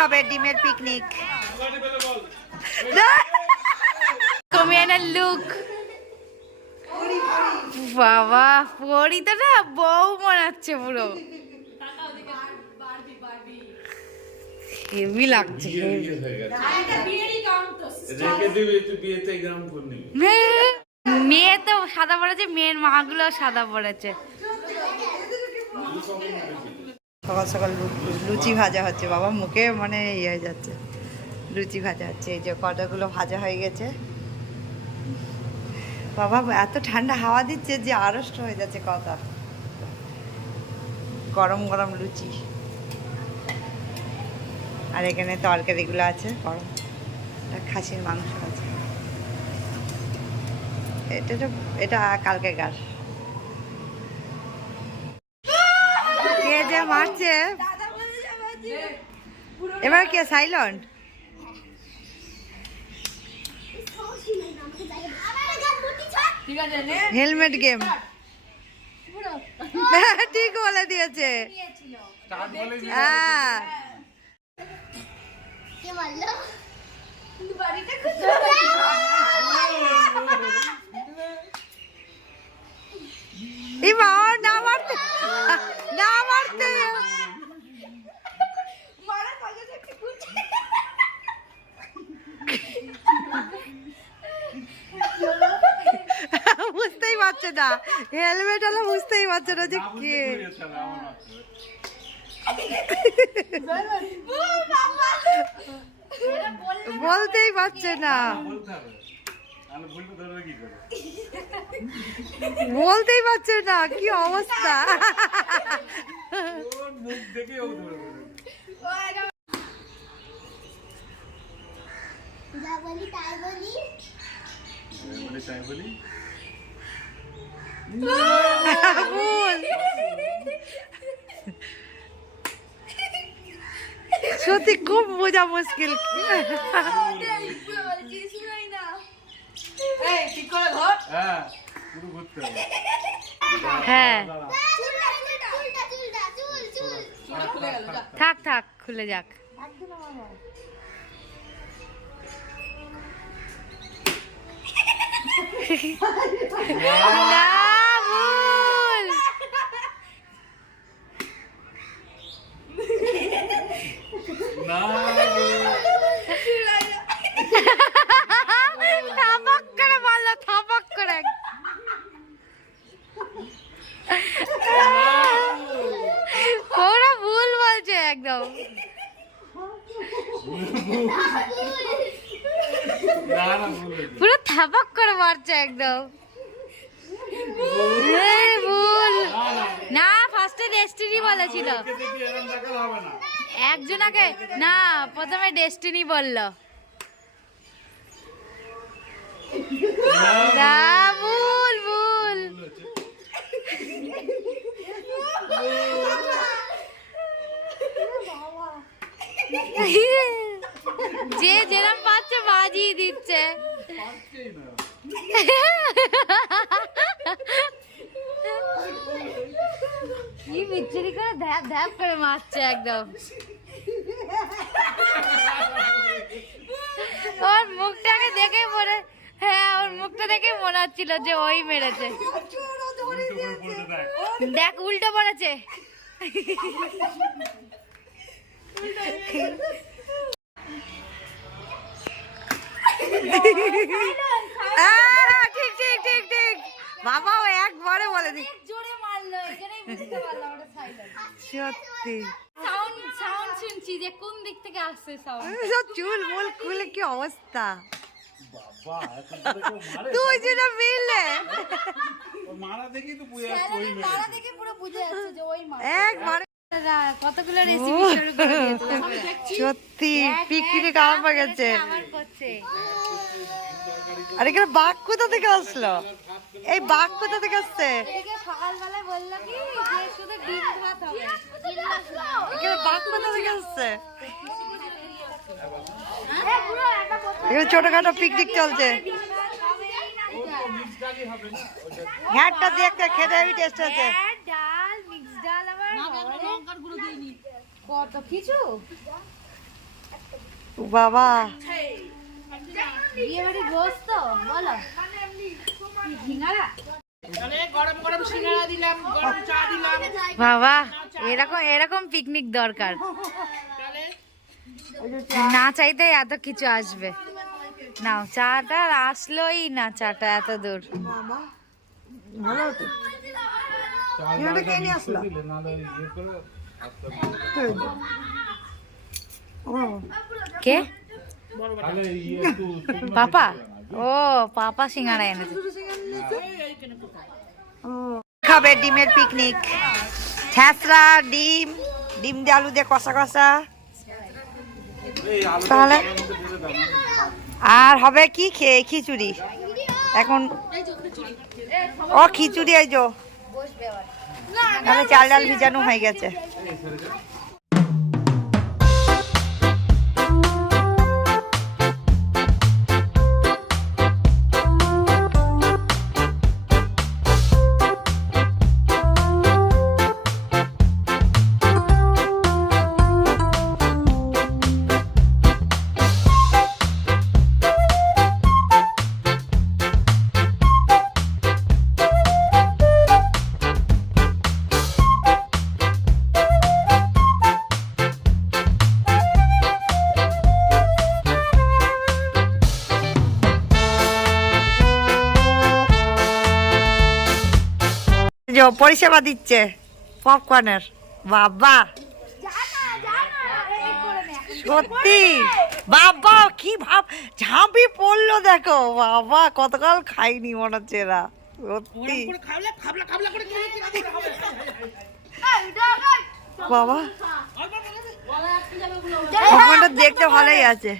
হবে, ডিমের picnic. কমিয়ানার look বাবা, পরি তো না বউ মনাচ্ছে পুরো, হেভি লাগছে। মেয়ে তো সাদা পড়েছে, মেয়ের মাগুলো সাদা পড়েছে। সকাল সকাল লুচি ভাজা হচ্ছে, বাবা মুখে মানে ইয়ে হয়ে যাচ্ছে, লুচি ভাজা হচ্ছে। এই যে কটাগুলো ভাজা হয়ে গেছে। বাবা এত ঠান্ডা হাওয়া দিচ্ছে যে আড়ষ্ট হয়ে যাচ্ছে কথা। গরম গরম লুচি, আর এখানে তরকারিগুলো আছে গরম, খাসির মাংস আছে। এটা কালকে গাছ কে যে মারছে। এবার কে সাইলেন্ট? হেলমেট গেম ঠিক বলে দিয়েছে। না মারতে, না মারতে। বুঝতেই পারছে না, হেলমেট হলো বুঝতেই পারছে না যে কে। বলতেই পারছে না, বলতেই পারছে না, কি অবস্থা। সত্যি খুব বোঝা মুশকিল। হ্যাঁ থাক থাক, খুলে যাক। না ভুল। থাপক করে মারলো, থাপক করে। পুরো ভুল বলছে একদম। পুরো থাপক করে মারছে একদম। ভুল না, ফার্স্টে ডেস্টিনি বলেছিল একজনাকে, না প্রথমে ডেস্টিনি বললো। না ভুল ভুল। যে যেরকম পাচ্ছে বাজিয়ে দিচ্ছে। কি বিচ্ছিরি করে ধ্যাপ ধ্যাপ করে মারছে একদম। ওর মুখটাকে দেখে মনে, হ্যাঁ ওর মুখটা দেখে মনে হচ্ছিল যে ওই মেরেছে। দেখ উল্টো পড়েছে। ঠিক ঠিক ঠিক ঠিক, বাবা ও একবারে বলে দি, জোরে মারলো এখানেই বুঝতে পারলাম ওটা সাইলেন্ট। সত্যি সাউন্ড শুনছি যে কোন দিক থেকে আসছে সাউন্ড। সব চুল মুল খুলে কি অবস্থা বাবা। তুই যেটা মিললে মারা দেখি তো বুঝে যাচ্ছে, ওই মারা দেখে পুরো বুঝে যাচ্ছে যে ওই মারা। একবারে কতগুলো রেসিপি শুরু করে দিয়েছে। সত্যি পিকনিক আরম্ভ হয়ে গেছে। আমার করছে। আর এখানে বাঘ কোথা থেকে আসলো? এই বাঘ কোথা থেকে আসছে? সকালবেলায় বললাম কি যে শুধু ডিম ভাত হবে। এখানে বাঘ কোথা থেকে আসছে? এখানে ছোটখাটো পিকনিক চলছে। ঘাটটা দেখতে খেতে হেভি টেস্ট আছে। ডাল মিক্স ডাল, আবার লঙ্কার গুঁড়ো দিইনি, কত কিছু। বাবা বাবা এরকম এরকম পিকনিক দরকার, না চাইতে এত কিছু আসবে। নাও চাটা আসলোই না, চাটা এত দূর। কে পাপা? ও পাপা সিঙ্গারা এনেছে। খাবে ডিমের পিকনিক, ছ্যাঁচড়া ডিম, ডিম দিয়ে আলু দিয়ে কষা কষা। তাহলে আর হবে কি খেয়ে খিচুড়ি এখন। ও খিচুড়ি এই যো, তাহলে চাল ডাল ভিজানো হয়ে গেছে। পরিষেবা দিচ্ছে পপকর্নের। বাবা সত্যি বাবা কি ভাব ঝাঁপি পড়লো দেখো। বাবা কতকাল খাইনি মনে হচ্ছে এরা, সত্যি বাবা। পপকর্নটা দেখতে ভালোই আছে,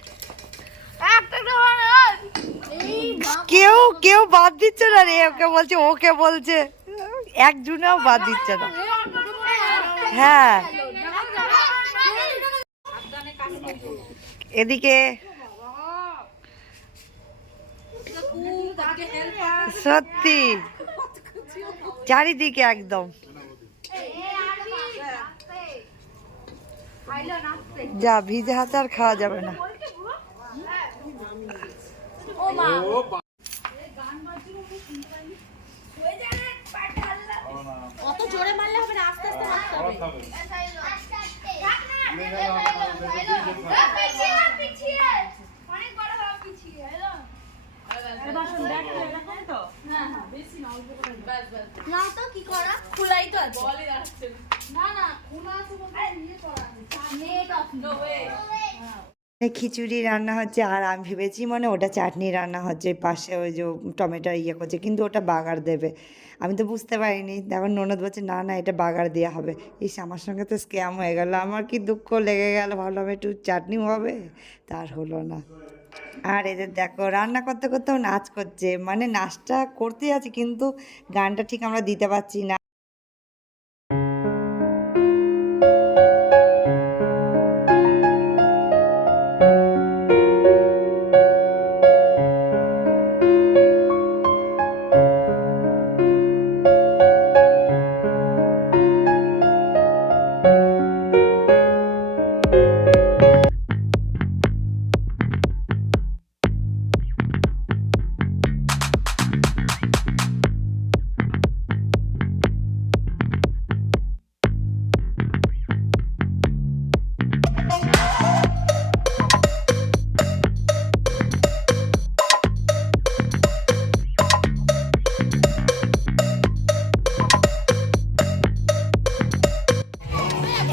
কেউ কেউ বাদ দিচ্ছে না রে। ওকে বলছে ওকে বলছে, একজনেও বাদ দিচ্ছে না। হ্যাঁ এদিকে সত্যি চারিদিকে একদম। যা ভিজে হাতে আর খাওয়া যাবে না। অত জোরে মারলে হবে না, আস্তে আস্তে মারতে হবে। খিচুড়ি রান্না হচ্ছে, আর আমি ভেবেছি মানে ওটা চাটনি রান্না হচ্ছে, পাশে ওই যে টমেটো ইয়ে করছে, কিন্তু ওটা বাগার দেবে। আমি তো বুঝতে পারিনি। এখন ননদ বলছে না না এটা বাগার দেওয়া হবে। ইস আমার সঙ্গে তো স্ক্যাম হয়ে গেল, আমার কি দুঃখ লেগে গেল। ভাবলাম একটু চাটনিও হবে, তার হলো না। আর এদের দেখো রান্না করতে করতেও নাচ করছে, মানে নাচটা করতে আছে কিন্তু গানটা ঠিক আমরা দিতে পারছি না।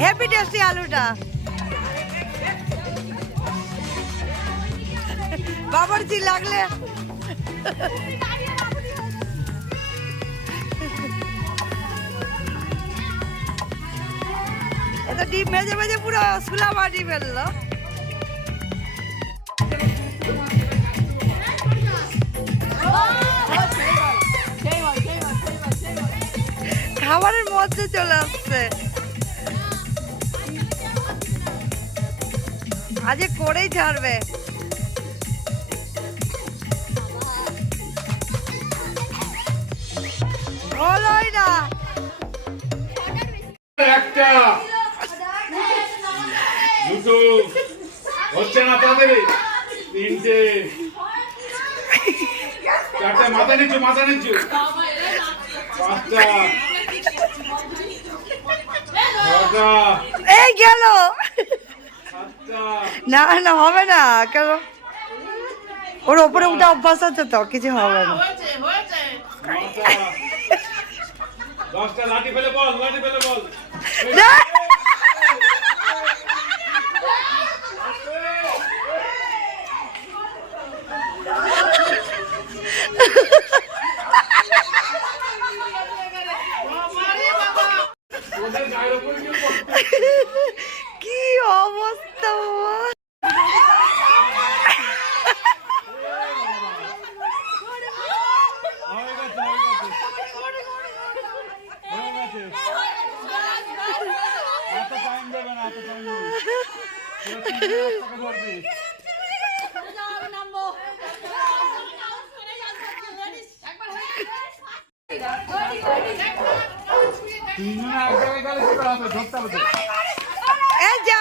হেভি টেস্টি আলুটা বাবার জি লাগলে। এটা ডিম ভেজে ভেজে পুরো সুলা বাড়ি ফেললো। খাবারের মধ্যে চলে আসছে, আজ করেই ছাড়বে। হলোই না, একটা দুটো হচ্ছে না তাড়াতাড়ি। 3টে 4টে, মাথা নিচু 5টা 6টা এই গেল 7টা না না হবে না কেন ওর ওপরে উঠা অভ্যাস আছে তো কিছু হবে না 9টা 10টা লাঠি ফেলে বল না। ওদের গায়ের উপর কি পড়ছে? কি অবস্থা বাবা। হয়ে গেছে এত টাইম দেবে না, এত টাইম দেবে ধরবি। তিনজনে এক জায়গায় গেলে কি করে হবে? ধরতে হবে তো। এই যা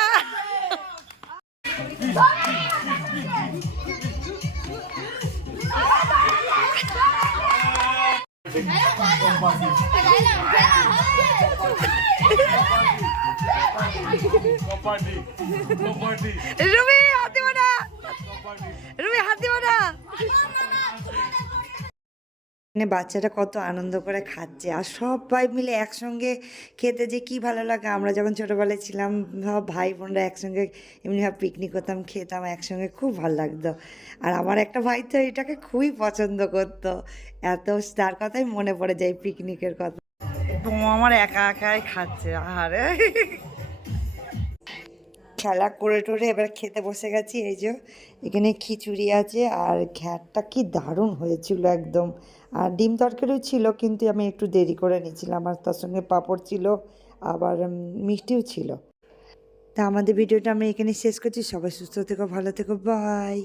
Property. রুবি হাত দিও না রুবি হাত দিও না মানে বাচ্চাটা কত আনন্দ করে খাচ্ছে আর সবাই মিলে একসঙ্গে খেতে যে কি ভালো লাগে। আমরা যখন ছোটোবেলায় ছিলাম সব ভাই বোনরা একসঙ্গে এমনিভাবে পিকনিক করতাম, খেতাম একসঙ্গে, খুব ভালো লাগতো। আর আমার একটা ভাই তো এটাকে খুবই পছন্দ করতো, এত তার কথাই মনে পড়ে যায় পিকনিকের কথা। আমার একা একাই খাচ্ছে আরে খেলা করে টোরে এবার খেতে বসে গেছি। এই যে এখানে খিচুড়ি আছে আর ঘ্যাটটা কি দারুণ হয়েছিল একদম, আর ডিম তরকারিও ছিল কিন্তু আমি একটু দেরি করে নিয়েছিলাম, আর তার সঙ্গে পাঁপড় ছিল আবার মিষ্টিও ছিল। তা আমাদের ভিডিওটা আমি এখানে শেষ করছি। সবাই সুস্থ থেকো, ভালো থেকো, বাই।